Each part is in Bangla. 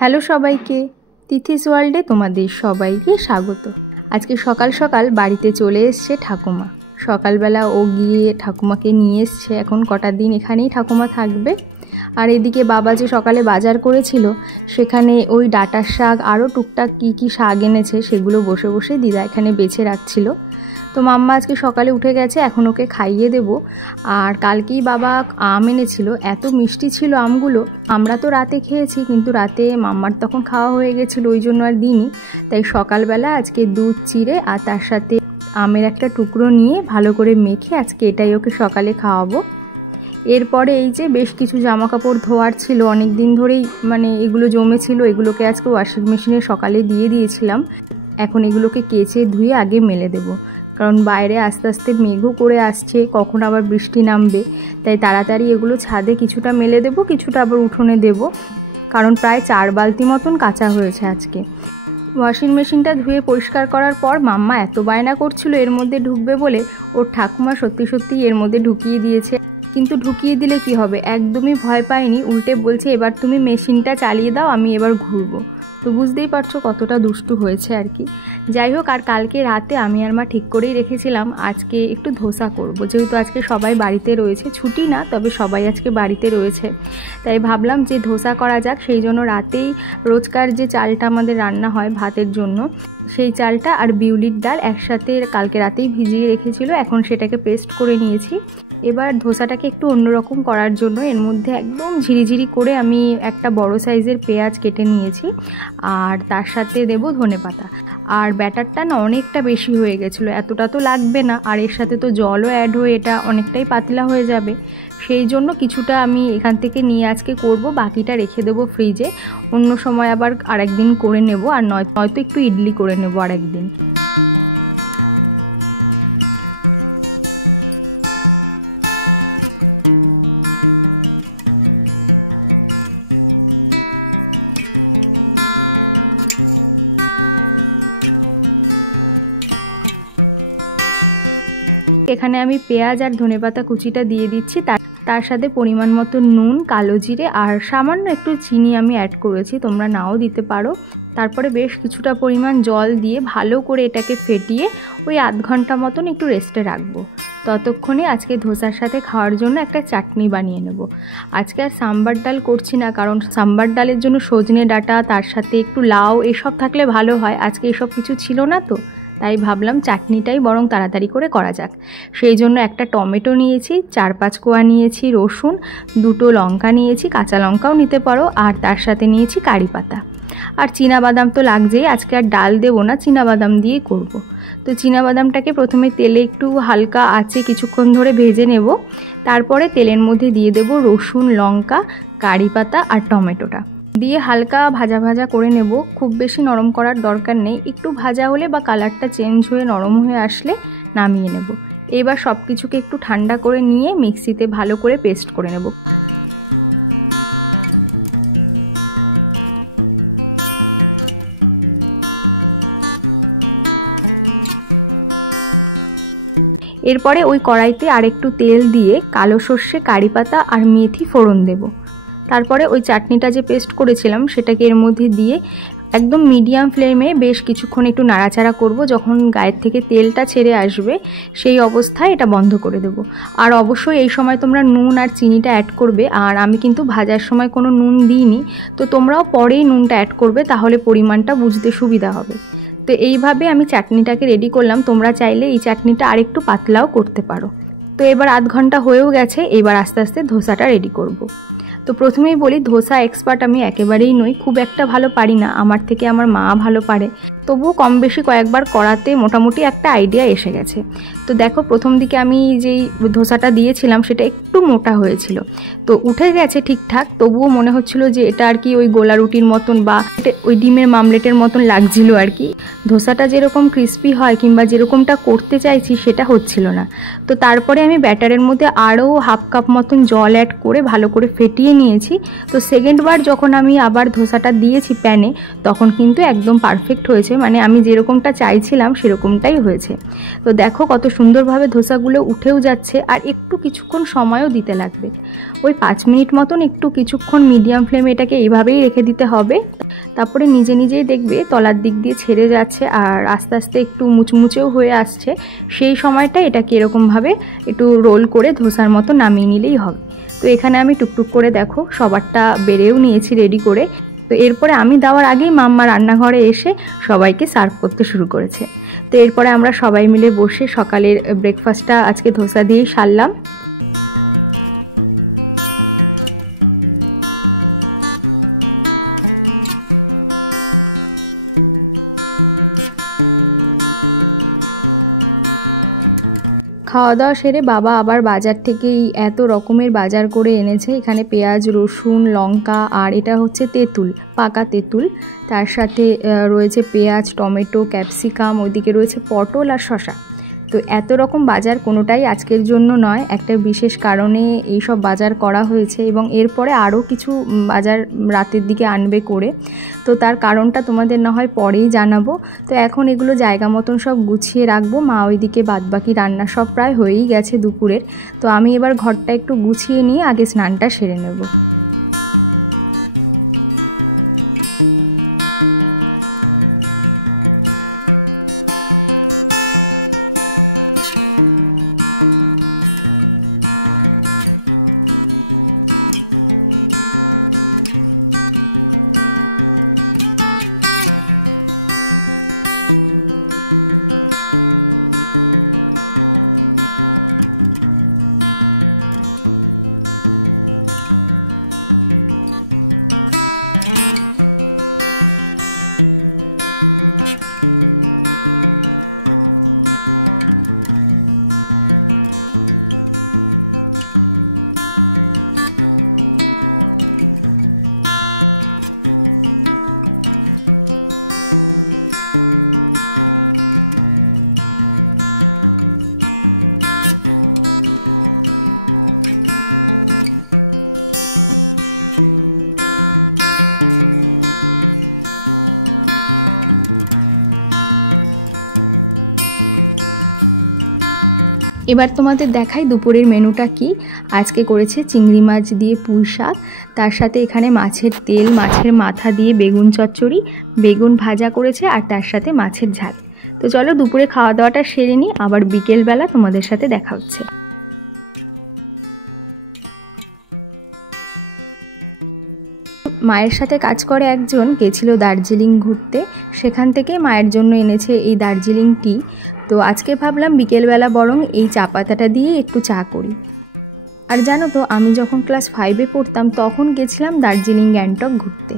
হ্যালো সবাইকে, তিথিস ওয়ার্ল্ডে তোমাদের সবাইকে স্বাগত। আজকে সকাল সকাল বাড়িতে চলে এসছে ঠাকুমা। সকালবেলা ও গিয়ে ঠাকুমাকে নিয়ে এসছে। এখন কটা দিন এখানেই ঠাকুমা থাকবে। আর এদিকে বাবা যে সকালে বাজার করেছিল সেখানে ওই ডাঁটার শাক আরও টুকটাক কী শাক এনেছে সেগুলো বসে বসে দিদা এখানে বেছে রাখছিল। তো মাম্মা আজকে সকালে উঠে গেছে, এখন ওকে খাইয়ে দেব। আর কালকেই বাবা আম এনেছিল, এত মিষ্টি ছিল আমগুলো। আমরা তো রাতে খেয়েছি, কিন্তু রাতে মাম্মার তখন খাওয়া হয়ে গেছিলো, ওই জন্য আর দিইনি। তাই সকালবেলা আজকে দুধ চিড়ে আর তার সাথে আমের একটা টুকরো নিয়ে ভালো করে মেখে আজকে এটাই ওকে সকালে খাওয়াবো। এরপরে এই যে বেশ কিছু জামা কাপড় ধোয়ার ছিল, অনেক দিন ধরেই এগুলো জমেছিল, এগুলোকে আজকে ওয়াশিং মেশিনে সকালে দিয়ে দিয়েছিলাম। এখন এগুলোকে কেচে ধুয়ে আগে মেলে দেবো, কারণ বাইরে আস্তে আস্তে মেঘও করে আসছে, কখন আবার বৃষ্টি নামবে। তাই তাড়াতাড়ি এগুলো ছাদে কিছুটা মেলে দেবো, কিছুটা আবার উঠোনে দেবো, কারণ প্রায় 4 বালতি মতন কাঁচা হয়েছে আজকে। ওয়াশিং মেশিনটা ধুয়ে পরিষ্কার করার পর মাম্মা এত বায়না করছিল এর মধ্যে ঢুকবে বলে, ওর ঠাকুমা সত্যি সত্যি এর মধ্যে ঢুকিয়ে দিয়েছে। কিন্তু ঢুকিয়ে দিলে কি হবে, একদমই ভয় পায়নি, উল্টে বলছে এবার তুমি মেশিনটা চালিয়ে দাও, আমি এবার ঘুরবো। তো বুঝতেই পারছো কতটা দুষ্টু হয়েছে আর কি। যাই হোক, আর কালকে রাতে আমি আর মা ঠিক করেই রেখেছিলাম আজকে একটু ধোসা করবো, যেহেতু আজকে সবাই বাড়িতে রয়েছে, ছুটি না তবে সবাই আজকে বাড়িতে রয়েছে। তাই ভাবলাম যে ধোসা করা যাক। সেই জন্য রাতেই রোজকার যে চালটা আমাদের রান্না হয় ভাতের জন্য, সেই চালটা আর বিউলির ডাল একসাথে কালকে রাতেই ভিজিয়ে রেখেছিল, এখন সেটাকে পেস্ট করে নিয়েছি। এবার ধোসাটাকে একটু অন্যরকম করার জন্য এর মধ্যে একদম ঝিরিঝিরি করে আমি একটা বড় সাইজের পেঁয়াজ কেটে নিয়েছি, আর তার সাথে দেবো ধনেপাতা। আর ব্যাটারটা না অনেকটা বেশি হয়ে গেছিলো, এতটা তো লাগবে না, আর এর সাথে তো জলও অ্যাড হয়ে এটা অনেকটাই পাতলা হয়ে যাবে। সেই জন্য কিছুটা আমি এখান থেকে নিয়ে আজকে করব, বাকিটা রেখে দেবো ফ্রিজে, অন্য সময় আবার আরেকদিন করে নেব, আর নয়তো একটু ইডলি করে নেব আরেকদিন। এখানে আমি পেঁয়াজ আর ধনেপাতা কুচিটা দিয়ে দিচ্ছি, তার সাথে পরিমাণ মতো নুন, কালো জিরে আর সামান্য একটু চিনি আমি অ্যাড করেছি, তোমরা নাও দিতে পারো। তারপরে বেশ কিছুটা পরিমাণ জল দিয়ে ভালো করে এটাকে ফেটিয়ে ওই আধ ঘন্টা মতন একটু রেস্টে রাখবো। ততক্ষণে আজকে ধোসার সাথে খাওয়ার জন্য একটা চাটনি বানিয়ে নেব। আজকে আর সাম্বার ডাল করছি না, কারণ সাম্বার ডালের জন্য সজনে ডাঁটা তার সাথে একটু লাউ এসব থাকলে ভালো হয়। আজকে এসব কিছু ছিল না, তো তাই ভাবলাম চাটনিটাই বরং তাড়াতাড়ি করে করা যাক। সেই জন্য একটা টমেটো নিয়েছি, 4-5 কোয়া নিয়েছি রসুন, 2টো লঙ্কা নিয়েছি, কাঁচা লঙ্কাও নিতে পারো, আর তার সাথে নিয়েছি কারি পাতা। আর চীনাবাদাম তো লাগছেই, আজকে আর ডাল দেবো না, চীনাবাদাম দিয়েই করব। তো চীনাবাদামটাকে প্রথমে তেলে একটু হালকা আঁচে কিছুক্ষণ ধরে ভেজে নেব। তারপরে তেলের মধ্যে দিয়ে দেবো রসুন, লঙ্কা, কারি পাতা আর টমেটোটা দিয়ে হালকা ভাজা ভাজা করে নেব। খুব বেশি নরম করার দরকার নেই, একটু ভাজা হলে বা কালারটা চেঞ্জ হয়ে নরম হয়ে আসলে নামিয়ে নেব। এবার সব কিছুকে একটু ঠান্ডা করে নিয়ে মিক্সিতে ভালো করে পেস্ট করে নেব। এরপরে ওই কড়াইতে আরেকটু তেল দিয়ে কালো সর্ষে, কারি পাতা আর মেথি ফোড়ন দেব। তারপরে ওই চাটনিটা যে পেস্ট করেছিলাম সেটাকে এর মধ্যে দিয়ে একদম মিডিয়াম ফ্লেমে বেশ কিছুক্ষণ একটু নাড়াচাড়া করব। যখন গায়ের থেকে তেলটা ছেড়ে আসবে সেই অবস্থায় এটা বন্ধ করে দেব। আর অবশ্যই এই সময় তোমরা নুন আর চিনিটা অ্যাড করবে, আর আমি কিন্তু ভাজার সময় কোনো নুন দিইনি, তো তোমরাও পরেই নুনটা অ্যাড করবে, তাহলে পরিমাণটা বুঝতে সুবিধা হবে। তো এইভাবে আমি চাটনিটাকে রেডি করলাম। তোমরা চাইলে এই চাটনিটা আরেকটু পাতলাও করতে পারো। তো এবার আধ ঘন্টা হয়েও গেছে, এবার আস্তে আস্তে ধোসাটা রেডি করব। তো প্রথমেই বলি, ধোসা এক্সপার্ট আমি একেবারেই নই, খুব একটা ভালো পারি না, আমার থেকে আমার মা ভালো পারে। তবুও কম বেশি কয়েকবার করাতে মোটামুটি একটা আইডিয়া এসে গেছে। তো দেখো, প্রথম দিকে আমি যেই ধোসাটা দিয়েছিলাম সেটা একটু মোটা হয়েছিল, তো উঠে গেছে ঠিকঠাক, তবুও মনে হচ্ছিল যে এটা আর কি ওই গোলা রুটির মতন বা ওই ডিমের মামলেটের মতন লাগছিল আর কি। ধোসাটা যেরকম ক্রিস্পি হয় কিংবা যেরকমটা করতে চাইছি সেটা হচ্ছিল না। তো তারপরে আমি ব্যাটারের মধ্যে আরও 1/2 কাপ মতন জল অ্যাড করে ভালো করে ফেটিয়ে নিয়েছি। তো সেকেন্ডবার যখন আমি আবার ধোসাটা দিয়েছি প্যানে, তখন কিন্তু একদম পারফেক্ট হয়েছে, মানে আমি যেরকমটা চাইছিলাম সেরকমটাই হয়েছে। তো দেখো কত সুন্দরভাবে ধোসাগুলো উঠেও যাচ্ছে, আর একটু কিছুক্ষণ সময়ও দিতে লাগবে, ওই 5 মিনিট মতন একটু কিছুক্ষণ মিডিয়াম ফ্লেমে এটাকে এইভাবেই রেখে দিতে হবে। তারপরে নিজে নিজেই দেখবে তলার দিক দিয়ে ছেড়ে যাচ্ছে আর আস্তে আস্তে একটু মুচমুচেও হয়ে আসছে। সেই সময়টা এটাকে এরকমভাবে একটু রোল করে ধোসার মতো নামিয়ে নিলেই হবে। তো এখানে আমি টুকটুক করে দেখো সবারটা বেড়েও নিয়েছি রেডি করে। তো এরপরে আমি দেওয়ার আগেই মাম্মা রান্নাঘরে এসে সবাইকে সার্ভ করতে শুরু করেছে। তো এরপরে আমরা সবাই মিলে বসে সকালের ব্রেকফাস্টটা আজকে ধোসা দিয়েই সারলাম। খাওয়া দাওয়া সেরে বাবা আবার বাজার থেকেই এত রকমের বাজার করে এনেছে। এখানে পেঁয়াজ, রসুন, লঙ্কা, আর এটা হচ্ছে তেঁতুল, পাকা তেঁতুল। তার সাথে রয়েছে পেঁয়াজ, টমেটো, ক্যাপসিকাম, ওইদিকে রয়েছে পটল আর শসা। তো এত রকম বাজার কোনোটাই আজকের জন্য নয়, একটা বিশেষ কারণে এইসব বাজার করা হয়েছে, এবং এরপরে আরও কিছু বাজার রাতের দিকে আনবে করে। তো তার কারণটা তোমাদের না হয় পরেই জানাবো। তো এখন এগুলো জায়গা মতন সব গুছিয়ে রাখবো। মা ওইদিকে বাদবাকি রান্না সব প্রায় হয়েই গেছে দুপুরের। তো আমি এবার ঘরটা একটু গুছিয়ে নিয়ে আগে স্নানটা সেরে নেব। এবার তোমাদের দেখাই দুপুরের মেনুটা কি। আজকে করেছে চিংড়ি মাছ দিয়ে পুঁই শাক, তার সাথে এখানে মাছের তেল, মাছের মাথা দিয়ে বেগুন চচ্চড়ি, বেগুন ভাজা করেছে, আর তার সাথে মাছের ঝাল। তো চলো দুপুরে খাওয়া দাওয়াটা সেরে নিই, আবার বিকেলবেলা তোমাদের সাথে দেখা হচ্ছে। মায়ের সাথে কাজ করে একজন গেছিল দার্জিলিং ঘুরতে, সেখান থেকে মায়ের জন্য এনেছে এই দার্জিলিং টি। তো আজকে ভাবলাম বিকেলবেলা বরং এই চা পাতাটা দিয়ে একটু চা করি। আর জানো তো, আমি যখন ক্লাস 5-এ পড়তাম তখন গেছিলাম দার্জিলিং গ্যাংটক ঘুরতে।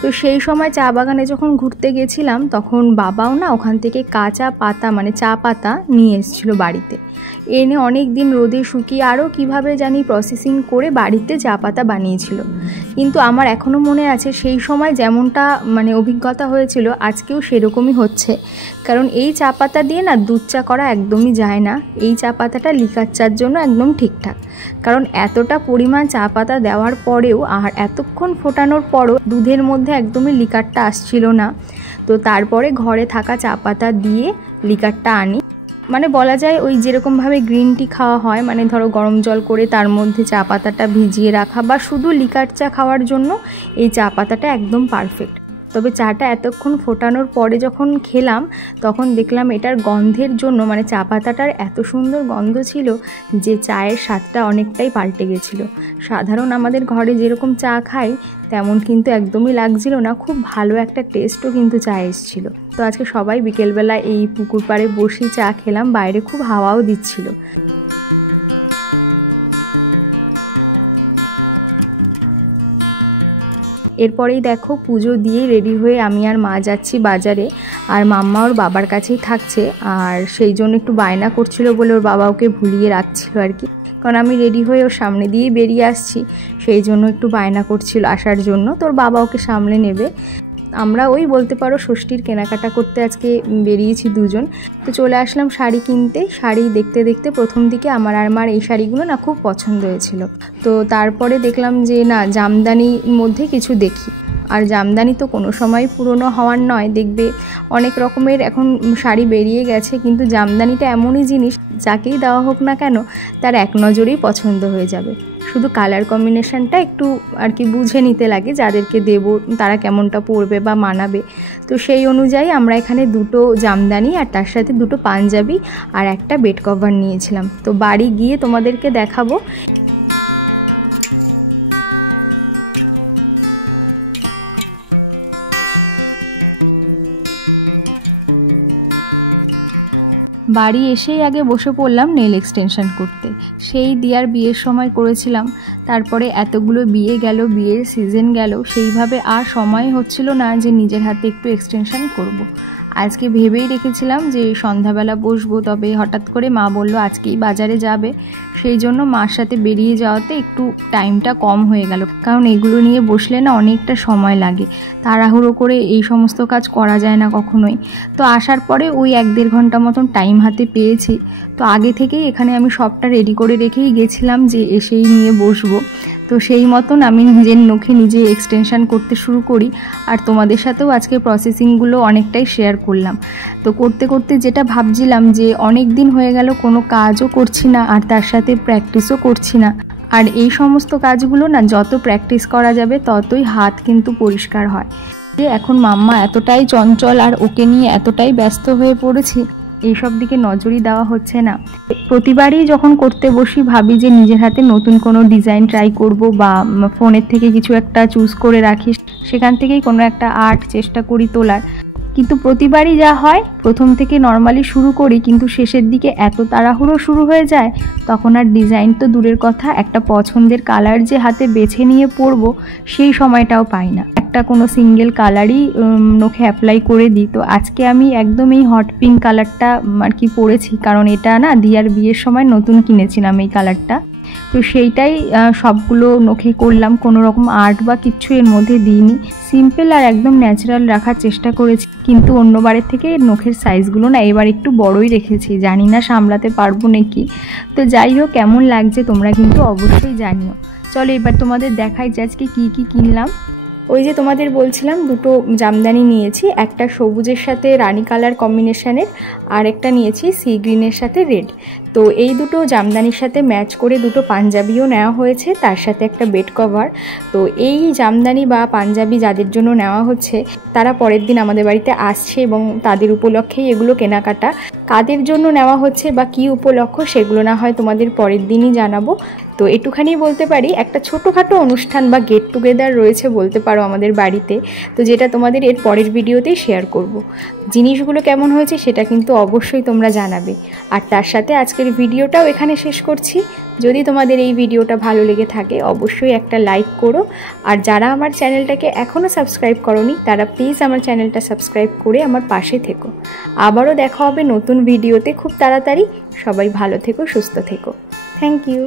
তো সেই সময় চা বাগানে যখন ঘুরতে গেছিলাম তখন বাবাও না ওখান থেকে কাঁচা পাতা, মানে চা পাতা নিয়ে এসেছিলো বাড়িতে। এনে অনেক দিন রোদে শুকিয়ে আরও কীভাবে জানি প্রসেসিং করে বাড়িতে চা পাতা বানিয়েছিল। কিন্তু আমার এখনও মনে আছে সেই সময় যেমনটা মানে অভিজ্ঞতা হয়েছিল আজকেও সেরকমই হচ্ছে। কারণ এই চা পাতা দিয়ে না দুধ চা করা একদমই যায় না। এই চা পাতাটা লিকার চার জন্য একদম ঠিকঠাক। কারণ এতটা পরিমাণ চা পাতা দেওয়ার পরেও আর এতক্ষণ ফোটানোর পরও দুধের মধ্যে একদমই লিকারটা আসছিল না। তো তারপরে ঘরে থাকা চা পাতা দিয়ে লিকারটা আনি। মানে বলা যায় ওই যেরকমভাবে গ্রিন টি খাওয়া হয়, মানে ধরো গরম জল করে তার মধ্যে চা পাতাটা ভিজিয়ে রাখা, বা শুধু লিকার চা খাওয়ার জন্য এই চা পাতাটা একদম পারফেক্ট। তবে চাটা এতক্ষণ ফোটানোর পরে যখন খেলাম তখন দেখলাম এটার গন্ধের জন্য, মানে চা পাতাটার এত সুন্দর গন্ধ ছিল যে চায়ের স্বাদটা অনেকটাই পাল্টে গেছিলো। সাধারণ আমাদের ঘরে যেরকম চা খাই তেমন কিন্তু একদমই লাগছিল না, খুব ভালো একটা টেস্টও কিন্তু চা এসেছিলো। তো আজকে সবাই বিকেলবেলা এই পুকুর পাড়ে বসে চা খেলাম, বাইরে খুব হাওয়াও দিচ্ছিল। এরপরেই দেখো পুজো দিয়ে রেডি হয়ে আমি আর মা যাচ্ছি বাজারে, আর মাম্মা ওর বাবার কাছেই থাকছে। আর সেই জন্য একটু বায়না করছিল বলে ওর বাবা ওকে ভুলিয়ে রাখছিল আর কি, কারণ আমি রেডি হয়ে ওর সামনে দিয়েই বেরিয়ে আসছি, সেই জন্য একটু বায়না করছিল আসার জন্য। তোর বাবা ওকে সামলে নেবে। আমরা ওই বলতে পারো ষষ্ঠীর কেনাকাটা করতে আজকে বেরিয়েছি দুজন। তো চলে আসলাম শাড়ি কিনতে। শাড়ি দেখতে দেখতে প্রথম দিকে আমার এই শাড়িগুলো না খুব পছন্দ হয়েছিল। তো তারপরে দেখলাম যে না, জামদানির মধ্যে কিছু দেখি। আর জামদানি তো কোনো সময় পুরনো হওয়ার নয়, দেখবে অনেক রকমের এখন শাড়ি বেরিয়ে গেছে, কিন্তু জামদানিটা এমনই জিনিস যাকেই দেওয়া হোক না কেন তার এক নজরেই পছন্দ হয়ে যাবে। শুধু কালার কম্বিনেশনটা একটু আর কি বুঝে নিতে লাগে, যাদেরকে দেব তারা কেমনটা পরবে বা মানাবে। তো সেই অনুযায়ী আমরা এখানে দুটো জামদানি আর তার সাথে দুটো পাঞ্জাবি আর একটা বেড কভার নিয়েছিলাম। তো বাড়ি গিয়ে তোমাদেরকে দেখাবো। বাড়ি এসেই আগে বসে পড়লাম নেল এক্সটেনশন করতে। সেই দিয়ার বিয়ের সময় করেছিলাম, তারপরে এতগুলো বিয়ে গেল, বিয়ের সিজন গেল, সেইভাবে আর সময় হচ্ছিল না যে নিজের হাতে একটু এক্সটেনশন করব। আজকে ভেবেই রেখেছিলাম যে সন্ধ্যাবেলা বসবো, তবে হঠাৎ করে মা বললো আজকেই বাজারে যাবে। সেই জন্য মার সাথে বেরিয়ে যাওয়াতে একটু টাইমটা কম হয়ে গেল, কারণ এগুলো নিয়ে বসলে না অনেকটা সময় লাগে, তাড়াহুড়ো করে এই সমস্ত কাজ করা যায় না কখনোই। তো আসার পরে ওই 1-1.5 ঘন্টা মতন টাইম হাতে পেয়েছি। তো আগে থেকেই এখানে আমি সবটা রেডি করে রেখেই গেছিলাম যে এসেই নিয়ে বসবো। তো সেই মতন আমি নিজের নখে নিজে এক্সটেনশন করতে শুরু করি, আর তোমাদের সাথেও আজকে প্রসেসিংগুলো অনেকটাই শেয়ার করলাম। তো করতে করতে যেটা ভাবছিলাম যে অনেক দিন হয়ে গেল কোনো কাজও করছি না, আর তার সাথে প্র্যাকটিসও করছি না। আর এই সমস্ত কাজগুলো না যত প্র্যাকটিস করা যাবে ততই হাত কিন্তু পরিষ্কার হয়। যে এখন মাম্মা এতটাই চঞ্চল আর ওকে নিয়ে এতটাই ব্যস্ত হয়ে পড়েছি, এইসব দিকে নজরই দেওয়া হচ্ছে না। প্রতিবারই যখন করতে বসি ভাবি যে নিজের হাতে নতুন কোনো ডিজাইন ট্রাই করব, বা ফোনের থেকে কিছু একটা চুজ করে রাখি, সেখান থেকেই কোনো একটা আর্ট চেষ্টা করি তোলার। কিন্তু প্রতিবারই যা হয়, প্রথম থেকে নর্মালি শুরু করি, কিন্তু শেষের দিকে এত তাড়াহুড়ো শুরু হয়ে যায়, তখন আর ডিজাইন তো দূরের কথা, একটা পছন্দের কালার যে হাতে বেছে নিয়ে পরবো সেই সময়টাও পাই না। একটা কোনো সিঙ্গেল কালারই নখে অ্যাপ্লাই করে দিই। তো আজকে আমি একদম এই হট পিঙ্ক কালারটা আর কি পরেছি, কারণ এটা না দিয়ার বিয়ের সময় নতুন কিনেছিলাম এই কালারটা। তো সেইটাই সবগুলো নখে করলাম, কোনো রকম আর্ট বা কিচ্ছু এর মধ্যে দিইনি, সিম্পল আর একদম ন্যাচারাল রাখার চেষ্টা করেছি। কিন্তু অন্যবারের থেকে নখের সাইজগুলো না এবার একটু বড়ই রেখেছি, জানি না সামলাতে পারবো নাকি। তো যাই হোক, কেমন লাগছে তোমরা কিন্তু অবশ্যই জানিও। চলো এবার তোমাদের দেখাই যে আজকে কী কী কিনলাম। ওই যে তোমাদের বলছিলাম দুটো জামদানি নিয়েছি, একটা সবুজের সাথে রানী কালার কম্বিনেশনের, আর একটা নিয়েছি সি গ্রিনের সাথে রেড। তো এই দুটো জামদানির সাথে ম্যাচ করে দুটো পাঞ্জাবিও নেওয়া হয়েছে, তার সাথে একটা বেড কভার। তো এই জামদানি বা পাঞ্জাবি যাদের জন্য নেওয়া হচ্ছে তারা পরের দিন আমাদের বাড়িতে আসছে, এবং তাদের উপলক্ষেই এগুলো কেনাকাটা। কাদের জন্য নেওয়া হচ্ছে বা কী উপলক্ষ সেগুলো না হয় তোমাদের পরের দিনই জানাবো। তো একটুখানি বলতে পারি, একটা ছোটোখাটো অনুষ্ঠান বা গেট টুগেদার রয়েছে বলতে পারো আমাদের বাড়িতে, তো যেটা তোমাদের এর পরের ভিডিওতেই শেয়ার করব। জিনিসগুলো কেমন হয়েছে সেটা কিন্তু অবশ্যই তোমরা জানাবে। আর তার সাথে আজকের ভিডিওটাও এখানে শেষ করছি। যদি তোমাদের এই ভিডিওটা ভালো লেগে থাকে অবশ্যই একটা লাইক করো, আর যারা আমার চ্যানেলটাকে এখনও সাবস্ক্রাইব করোনি তারা প্লিজ আমার চ্যানেলটা সাবস্ক্রাইব করে আমার পাশে থেকো। আবারও দেখা হবে নতুন ভিডিওতে খুব তাড়াতাড়ি। সবাই ভালো থেকো, সুস্থ থেকো। Thank you.